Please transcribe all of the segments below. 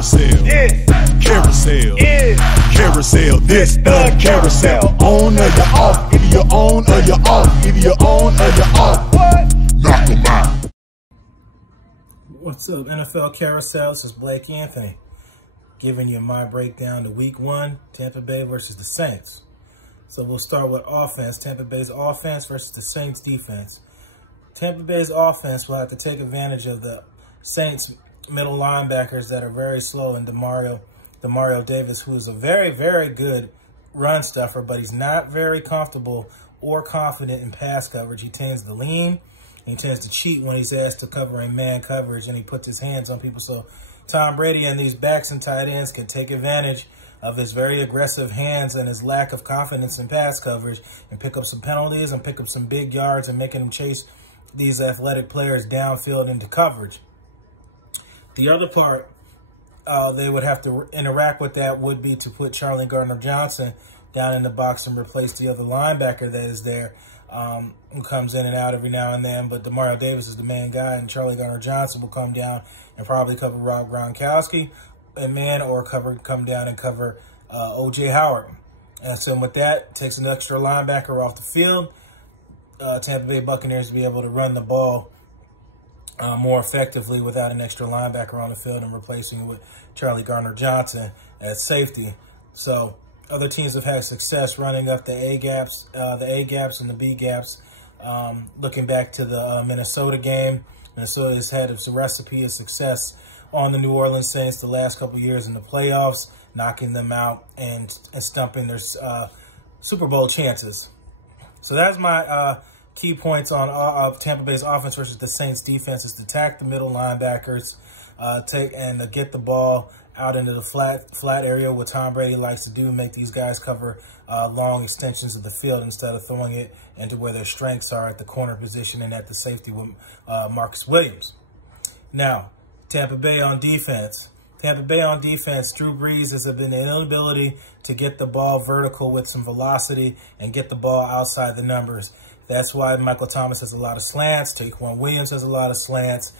Carousel, carousel, carousel. This the carousel. On or you're off. Either you're on or you're off. Either you're on or you're off. Knock 'em out. What's up, NFL Carousel? This is Blake Anthony, giving you my breakdown to Week 1, Tampa Bay versus the Saints. So we'll start with offense. Tampa Bay's offense versus the Saints defense. Tampa Bay's offense will have to take advantage of the Saints middle linebackers that are very slow, and Demario Davis, who is a very, very good run stuffer, but he's not very comfortable or confident in pass coverage. He tends to lean, and he tends to cheat when he's asked to cover in man coverage, and he puts his hands on people. So Tom Brady and these backs and tight ends can take advantage of his very aggressive hands and his lack of confidence in pass coverage and pick up some penalties and pick up some big yards and making them chase these athletic players downfield into coverage. The other part they would have to interact with that would be to put Charlie Gardner-Johnson down in the box and replace the other linebacker that is there, who comes in and out every now and then. But Demario Davis is the main guy, and Charlie Gardner-Johnson will come down and probably cover Rob Gronkowski in man, or come down and cover O.J. Howard. And so with that, takes an extra linebacker off the field. Tampa Bay Buccaneers to be able to run the ball more effectively without an extra linebacker on the field and replacing with Charlie Gardner-Johnson at safety. So other teams have had success running up the A gaps and the B gaps. Looking back to the Minnesota game, Minnesota has had a recipe of success on the New Orleans Saints the last couple of years in the playoffs, knocking them out and stumping their Super Bowl chances. So that's my key points on Tampa Bay's offense versus the Saints defense: is to attack the middle linebackers, get the ball out into the flat area, what Tom Brady likes to do, make these guys cover long extensions of the field instead of throwing it into where their strengths are at the corner position and at the safety with Marcus Williams. Now, Tampa Bay on defense. Drew Brees has been an inability to get the ball vertical with some velocity and get the ball outside the numbers. That's why Michael Thomas has a lot of slants. Taquan Williams has a lot of slants.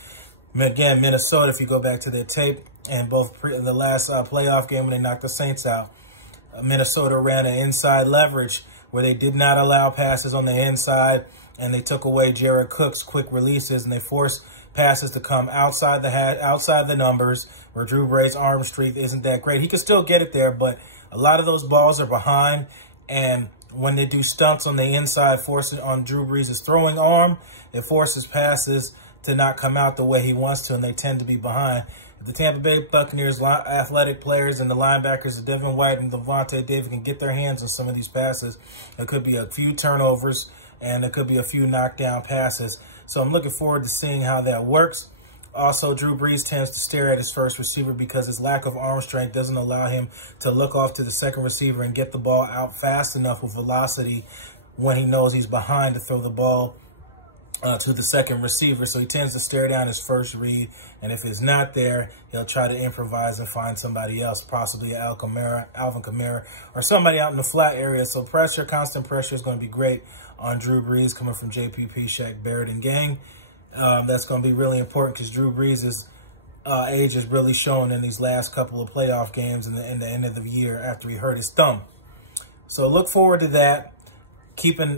Again, Minnesota, if you go back to their tape, and the last playoff game when they knocked the Saints out, Minnesota ran an inside leverage where they did not allow passes on the inside, and they took away Jared Cook's quick releases, and they forced passes to come outside the numbers, where Drew Brees' arm strength isn't that great. He can still get it there, but a lot of those balls are behind, and when they do stunts on the inside, force it on Drew Brees' throwing arm, it forces passes to not come out the way he wants to, and they tend to be behind. If the Tampa Bay Buccaneers athletic players and the linebackers, Devin White and Levante David, can get their hands on some of these passes, there could be a few turnovers and there could be a few knockdown passes. So I'm looking forward to seeing how that works. Also, Drew Brees tends to stare at his first receiver because his lack of arm strength doesn't allow him to look off to the second receiver and get the ball out fast enough with velocity when he knows he's behind to throw the ball to the second receiver. So he tends to stare down his first read, and if it's not there, he'll try to improvise and find somebody else, possibly Alvin Kamara, or somebody out in the flat area. So constant pressure is going to be great on Drew Brees coming from JPP, Shaq Barrett, and gang. That's going to be really important because Drew Brees' age is really shown in these last couple of playoff games in the end of the year after he hurt his thumb. So look forward to that.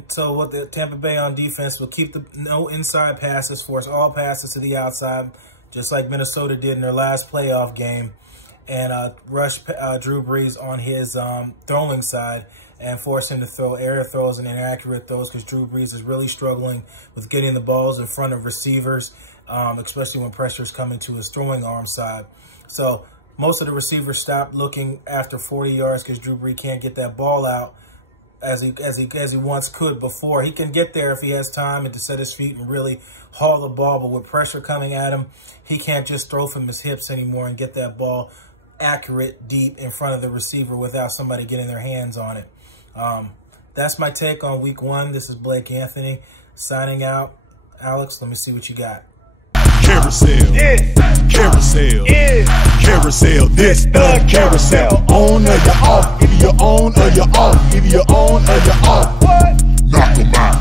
So what the Tampa Bay on defense will keep no inside passes, force all passes to the outside, just like Minnesota did in their last playoff game, and rush Drew Brees on his throwing side and force him to throw air throws and inaccurate throws, because Drew Brees is really struggling with getting the balls in front of receivers, especially when pressure is coming to his throwing arm side. So most of the receivers stop looking after 40 yards because Drew Brees can't get that ball out as he once could before. He can get there if he has time and to set his feet and really haul the ball, but with pressure coming at him, he can't just throw from his hips anymore and get that ball accurate deep in front of the receiver without somebody getting their hands on it. That's my take on Week 1. This is Blake Anthony signing out. Alex, let me see what you got. Carousel, carousel, carousel. This the carousel. On or you're off. Either you're on or you're off. Either you're on or you're off. Knock 'em out.